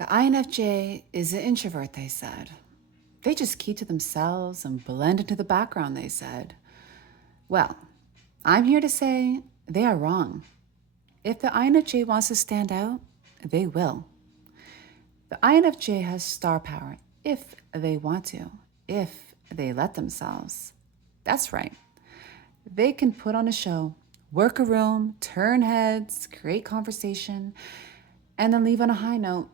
The INFJ is an introvert, they said. They just keep to themselves and blend into the background, they said. Well, I'm here to say they are wrong. If the INFJ wants to stand out, they will. The INFJ has star power if they want to, if they let themselves. That's right. They can put on a show, work a room, turn heads, create conversation, and then leave on a high note,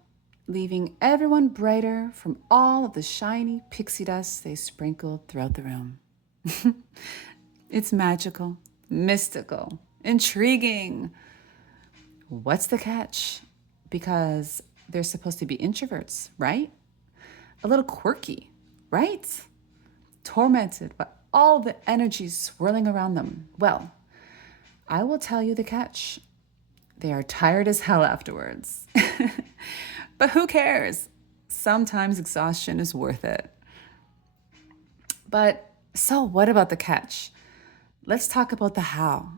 leaving everyone brighter from all of the shiny pixie dust they sprinkled throughout the room. It's magical, mystical, intriguing. What's the catch? Because they're supposed to be introverts, right? A little quirky, right? Tormented by all the energy swirling around them. Well, I will tell you the catch. They are tired as hell afterwards. But who cares? Sometimes exhaustion is worth it. But so, what about the catch? Let's talk about the how.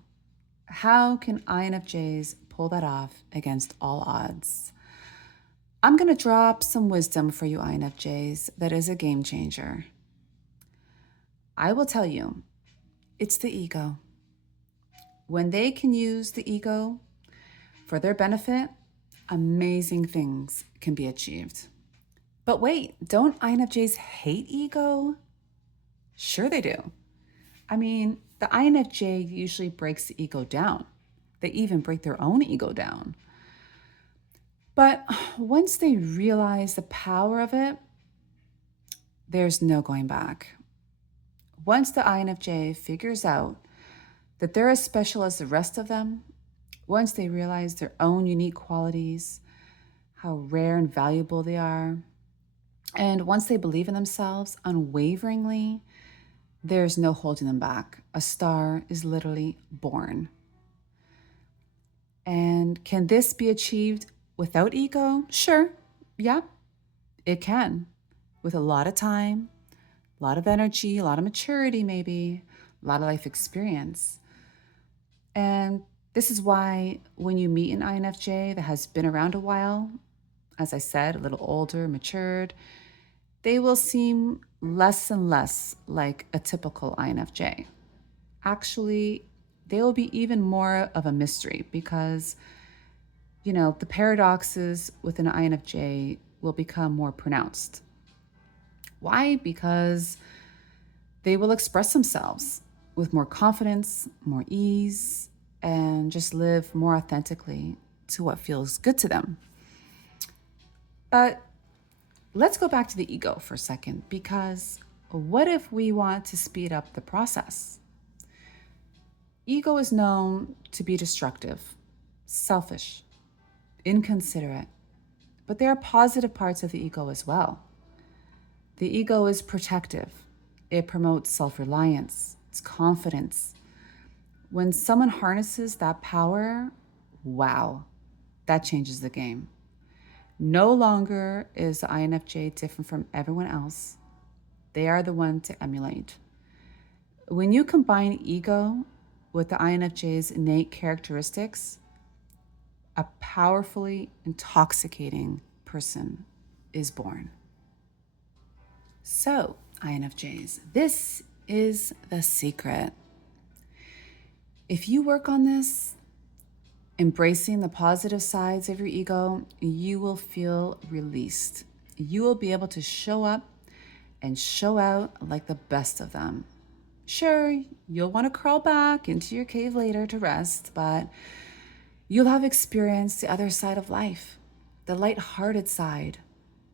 How can INFJs pull that off against all odds? I'm going to drop some wisdom for you INFJs that is a game changer. I will tell you, it's the ego. When they can use the ego for their benefit, amazing things can be achieved. But wait, don't INFJs hate ego? Sure, they do. I mean, the INFJ usually breaks the ego down. They even break their own ego down. But once they realize the power of it, there's no going back. Once the INFJ figures out that they're as special as the rest of them, once they realize their own unique qualities, how rare and valuable they are, and once they believe in themselves unwaveringly, there's no holding them back. A star is literally born. And can this be achieved without ego? Sure, yeah, it can. With a lot of time, a lot of energy, a lot of maturity, maybe, a lot of life experience. And this is why when you meet an INFJ that has been around a while, as I said, a little older, matured, they will seem less and less like a typical INFJ. Actually, they will be even more of a mystery because, the paradoxes within an INFJ will become more pronounced. Why? Because they will express themselves with more confidence, more ease, and just live more authentically to what feels good to them. But let's go back to the ego for a second, because what if we want to speed up the process? Ego is known to be destructive, selfish, inconsiderate, but there are positive parts of the ego as well. The ego is protective. It promotes self-reliance, it's confidence. When someone harnesses that power, wow, that changes the game. No longer is the INFJ different from everyone else. They are the one to emulate. When you combine ego with the INFJ's innate characteristics, a powerfully intoxicating person is born. So, INFJs, this is the secret. If you work on this, embracing the positive sides of your ego, you will feel released. You will be able to show up and show out like the best of them. Sure, you'll want to crawl back into your cave later to rest, but you'll have experienced the other side of life, the light-hearted side.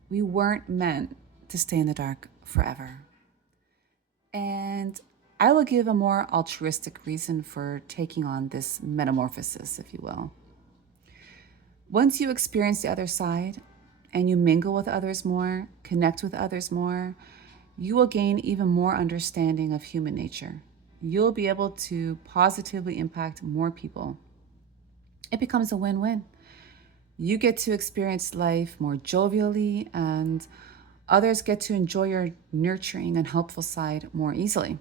We weren't meant to stay in the dark forever. And I will give a more altruistic reason for taking on this metamorphosis, if you will. Once you experience the other side and you mingle with others more, connect with others more, you will gain even more understanding of human nature. You'll be able to positively impact more people. It becomes a win-win. You get to experience life more jovially, and others get to enjoy your nurturing and helpful side more easily.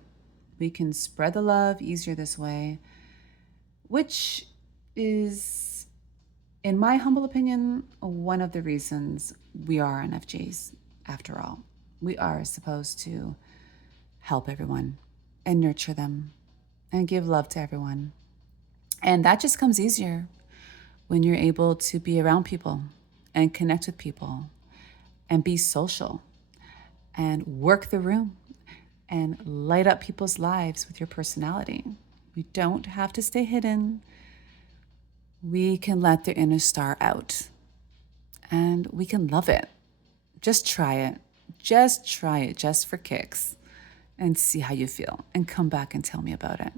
We can spread the love easier this way, which is In my humble opinion, one of the reasons we are NFJs, after all, we are supposed to help everyone and nurture them and give love to everyone. And that just comes easier when you're able to be around people and connect with people and be social and work the room and light up people's lives with your personality. We don't have to stay hidden. We can let the inner star out and we can love it. Just try it. Just try it just for kicks and see how you feel and come back and tell me about it.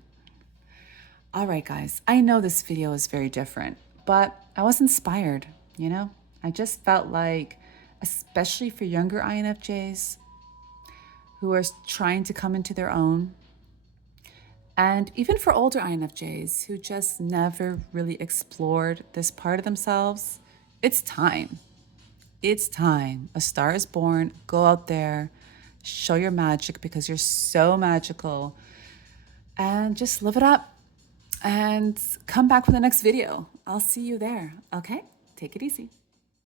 All right, guys, I know this video is very different, but I was inspired, you know? I just felt like, especially for younger INFJs who are trying to come into their own, and even for older INFJs who just never really explored this part of themselves, it's time. It's time. A star is born. Go out there, show your magic because you're so magical, and just live it up. And come back for the next video. I'll see you there. Okay? Take it easy.